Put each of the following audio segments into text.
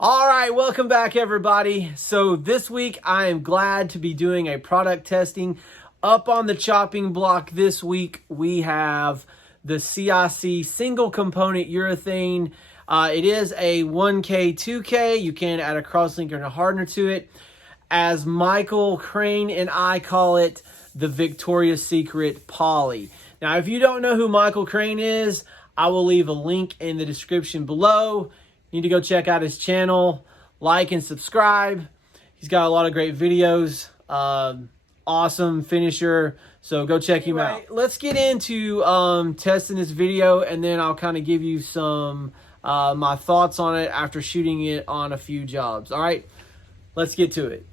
All right, welcome back everybody. So this week I am glad to be doing a product testing. Up on the chopping block this week we have the CIC single component urethane. It is a 1K, 2K. You can add a crosslinker and a hardener to it. As Michael Crane and I call it, the Victoria's Secret Poly. Now if you don't know who Michael Crane is, I will leave a link in the description below. You need to go check out his channel, like and subscribe. He's got a lot of great videos, awesome finisher, so go check him out. Let's get into testing this video, and then I'll kind of give you some my thoughts on it after shooting it on a few jobs. All right, let's get to it.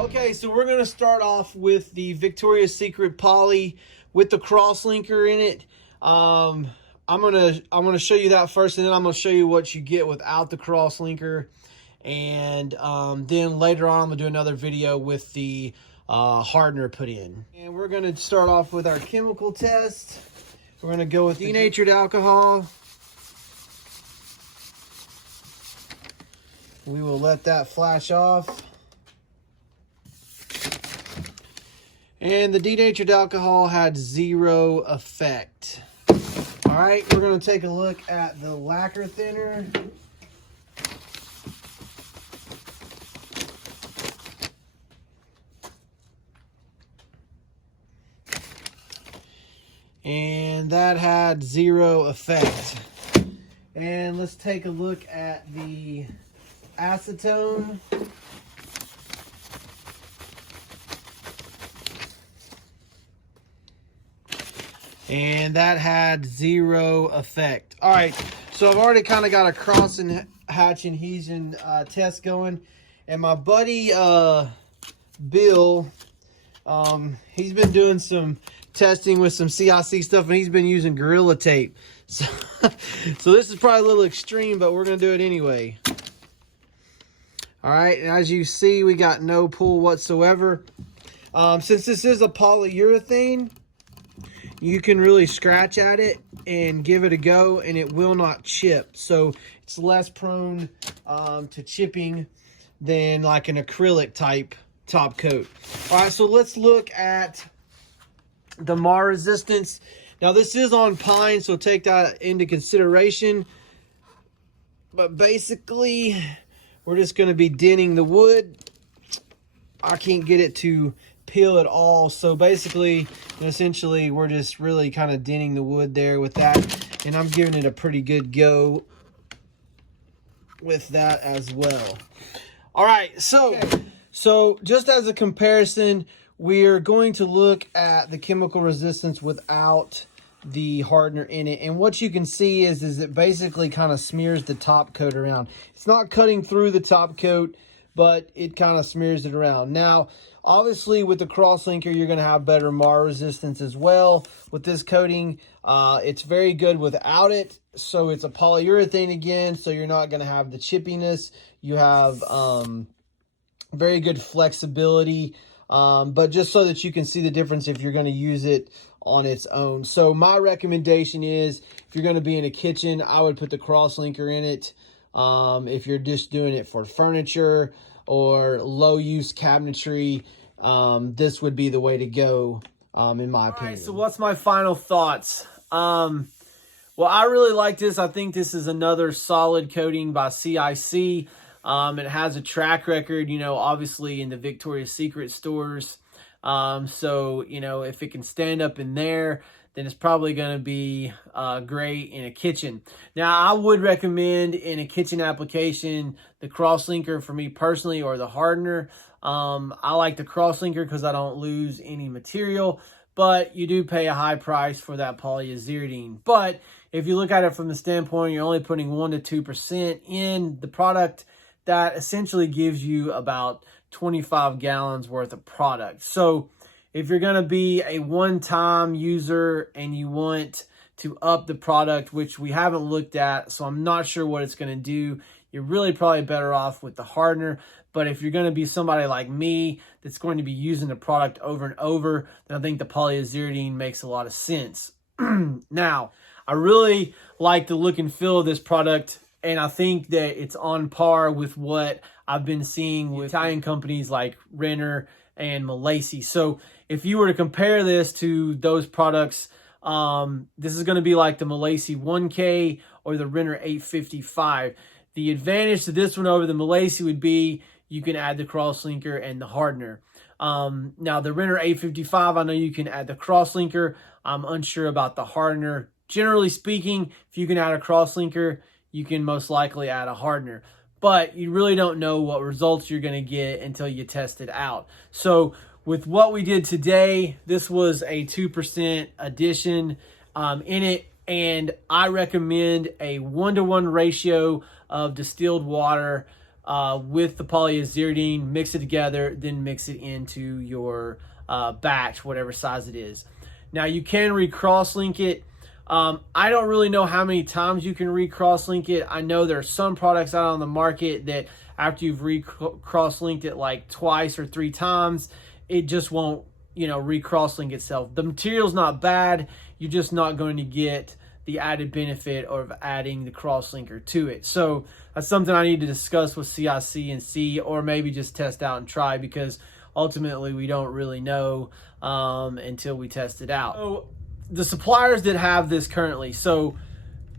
Okay, so we're going to start off with the Victoria's Secret Poly with the crosslinker in it. I'm gonna show you that first, and then I'm gonna show you what you get without the crosslinker. And then later on, I'm gonna do another video with the hardener put in. And we're gonna start off with our chemical test. We're gonna go with denatured alcohol. We will let that flash off. And the denatured alcohol had zero effect. All right, we're going to take a look at the lacquer thinner. And that had zero effect. And let's take a look at the acetone. And that had zero effect. All right, so I've already kind of got a cross and hatch adhesion test going. And my buddy Bill, he's been doing some testing with some CIC stuff, and he's been using Gorilla Tape. So, so this is probably a little extreme, but we're going to do it anyway. All right, and as you see, we got no pull whatsoever. Since this is a polyurethane, you can really scratch at it and give it a go, and it will not chip. So it's less prone to chipping than like an acrylic type top coat. All right, so let's look at the mar resistance. Now this is on pine, so take that into consideration. But basically, we're just going to be denting the wood. I can't get it to peel at all, so basically essentially we're just really kind of denting the wood there with that, and I'm giving it a pretty good go with that as well. All right, so just as a comparison, we're going to look at the chemical resistance without the hardener in it, and what you can see is it basically kind of smears the top coat around. It's not cutting through the top coat, but it kind of smears it around. Now, obviously, with the crosslinker, you're going to have better mar resistance as well. With this coating, it's very good without it. So it's a polyurethane again, so you're not going to have the chippiness. You have very good flexibility, but just so that you can see the difference if you're going to use it on its own. So my recommendation is, if you're going to be in a kitchen, I would put the crosslinker in it. If you're just doing it for furniture or low-use cabinetry, this would be the way to go, in my opinion. All right, so what's my final thoughts? Well, I really like this. I think this is another solid coating by CIC. It has a track record, you know, obviously in the Victoria's Secret stores. So, you know, if it can stand up in there, then it's probably going to be great in a kitchen. Now, I would recommend in a kitchen application the crosslinker for me personally, or the hardener. I like the crosslinker because I don't lose any material, but you do pay a high price for that polyurethane. But if you look at it from the standpoint, you're only putting 1 to 2% in the product, that essentially gives you about 25 gallons worth of product. So if you're going to be a one-time user and you want to up the product, which we haven't looked at, so I'm not sure what it's going to do, you're really probably better off with the hardener. But if you're going to be somebody like me that's going to be using the product over and over, then I think the polyaziridine makes a lot of sense. Now, I really like the look and feel of this product, and I think that it's on par with what I've been seeing with Italian companies like Renner and Malaysia. So if you were to compare this to those products, this is going to be like the Malaysia 1K or the Renner 855. The advantage to this one over the Malaysia would be you can add the crosslinker and the hardener. Now the Renner 855, I know you can add the crosslinker. I'm unsure about the hardener. Generally speaking, if you can add a crosslinker, you can most likely add a hardener. But you really don't know what results you're going to get until you test it out. So with what we did today, this was a 2% addition in it. And I recommend a 1-to-1 ratio of distilled water with the polyaziridine, mix it together, then mix it into your batch, whatever size it is. Now you can recross-link it. I don't really know how many times you can recross-link it. I know there are some products out on the market that after you've recross-linked it like twice or 3 times, it just won't, recross-link itself. The material's not bad. You're just not going to get the added benefit of adding the cross-linker to it. So that's something I need to discuss with CIC and see, or maybe just test out and try, because ultimately we don't really know until we test it out. So the suppliers that have this currently, so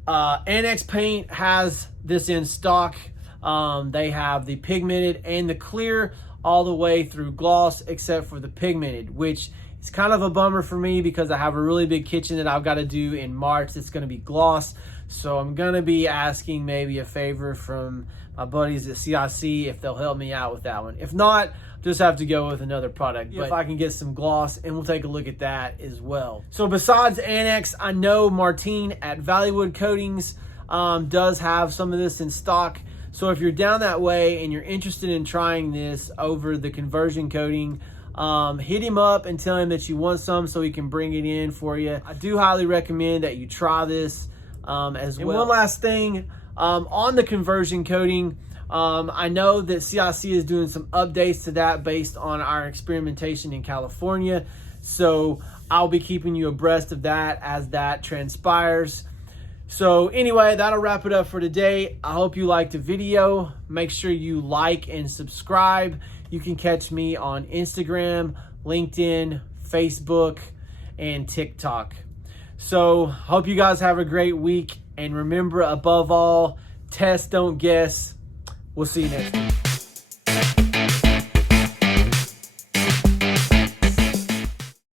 Annex Paint has this in stock. They have the pigmented and the clear all the way through gloss, except for the pigmented, which is kind of a bummer for me because I have a really big kitchen that I've got to do in March that's going to be gloss. So I'm going to be asking maybe a favor from my buddies at CIC if they'll help me out with that one. If not, just have to go with another product. But if I can get some gloss, and we'll take a look at that as well. So besides Annex, I know Martine at Valleywood Coatings does have some of this in stock. So if you're down that way and you're interested in trying this over the conversion coating, hit him up and tell him that you want some so he can bring it in for you. I do highly recommend that you try this as well. And one last thing, on the conversion coating, I know that CIC is doing some updates to that based on our experimentation in California. So I'll be keeping you abreast of that as that transpires. So anyway, that'll wrap it up for today. I hope you liked the video. Make sure you like and subscribe. You can catch me on Instagram, LinkedIn, Facebook, and TikTok. So hope you guys have a great week. And remember, above all, test, don't guess. We'll see you next time.